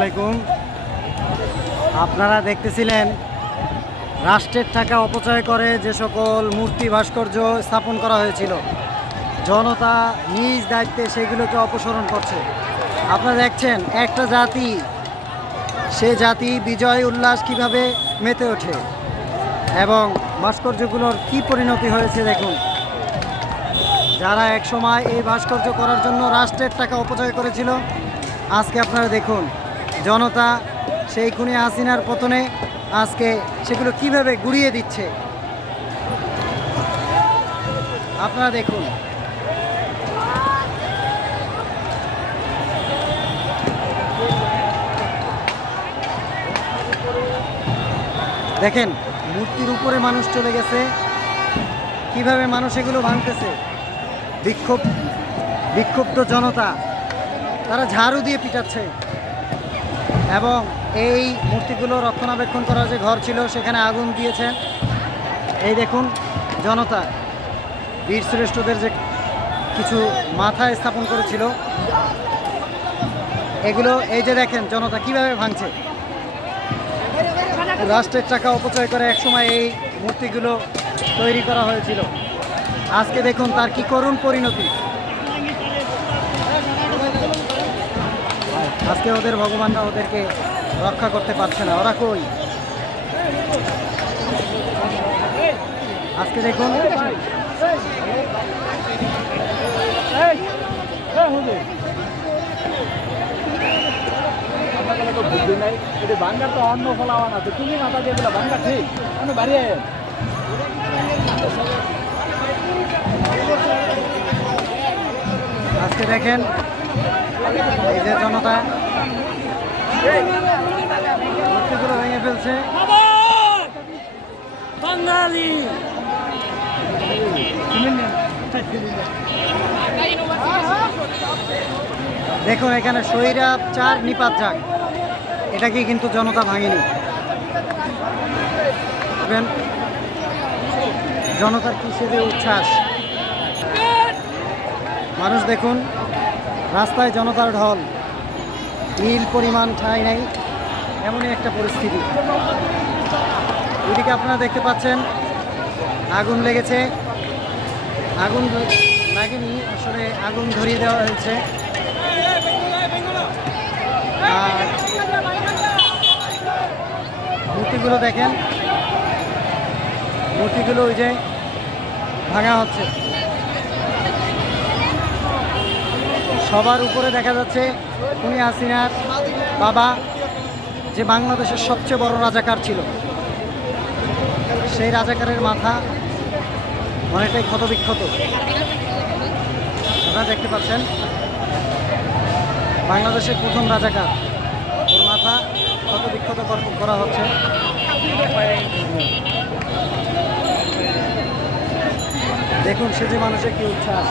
আলাইকুম। আপনারা দেখতেছিলেন, রাষ্ট্রের টাকা অপচয় করে যে সকল মূর্তি ভাস্কর্য স্থাপন করা হয়েছিল। জনতা নিজ দায়িত্বে সেগুলোকে অপসারণ করছে। আপনারা দেখছেন, একটা জাতি, সে জাতি বিজয় উল্লাস কীভাবে মেতে ওঠে এবং ভাস্কর্যগুলোর কি পরিণতি হয়েছে দেখুন। যারা একসময় এই ভাস্কর্য করার জন্য রাষ্ট্রের টাকা অপচয় করেছিল, আজকে আপনারা দেখুন জনতা সেই খুনি হাসিনার পতনে আজকে সেগুলো কীভাবে গুড়িয়ে দিচ্ছে? আপনারা দেখুন। দেখেন, মূর্তির উপরে মানুষ চলে গেছে। কীভাবে মানুষ এগুলো ভাঙতেছে? বিক্ষোভ বিক্ষুব্ধ জনতা, তারা ঝাড়ু দিয়ে পিটাচ্ছে। এবং এই মূর্তিগুলো রক্ষণাবেক্ষণ করার যে ঘর ছিল, সেখানে আগুন দিয়েছেন। এই দেখুন, জনতা, বীর শ্রেষ্ঠদের যে কিছু মাথা স্থাপন করেছিল। এগুলো, এই যে দেখেন, জনতা কীভাবে ভাঙছে। রাষ্ট্রের টাকা অপচয় করে একসময় এই মূর্তিগুলো তৈরি করা হয়েছিল। আজকে দেখুন, তার কি করুণ পরিণতি। আজকে ওদের ভগবানরা ওদেরকে রক্ষা করতে পারছে না। ওরা কই? আজকে দেখুন। নাই তো অন্য ফলাওয়ান আছে তুমি ঠিক আজকে দেখেন এই যে জনতা মূর্তিগুলো ভেঙে ফেলছে। বাঙালি। দেখুন এখানে সৈরা চার নিপাত যাক। এটাকে কিন্তু জনতা ভাঙেনি? জনতার কিসে যে উচ্ছ্বাস? মানুষ দেখুন রাস্তায় জনতার ঢল। নীল পরিমাণ ঠাঁই নাই, এমনই একটা পরিস্থিতি। এদিকে আপনারা দেখতে পাচ্ছেন, আগুন লেগেছে। আগুন লাগেনি, আসলে আগুন ধরিয়ে দেওয়া হয়েছে। আর মূর্তিগুলো দেখেন। মূর্তিগুলো ওই যে ভাঙা হচ্ছে। সবার উপরে দেখা যাচ্ছে উনি হাসিনার বাবা, যে বাংলাদেশের সবচেয়ে বড় রাজাকার ছিল। সেই রাজাকারের মাথা অনেকটাই ক্ষতবিক্ষত। আপনারা দেখতে পাচ্ছেন, বাংলাদেশের প্রথম রাজাকার। ওর মাথা ক্ষতবিক্ষত করা হচ্ছে। দেখুন, সে যে মানুষের কি উচ্ছ্বাস।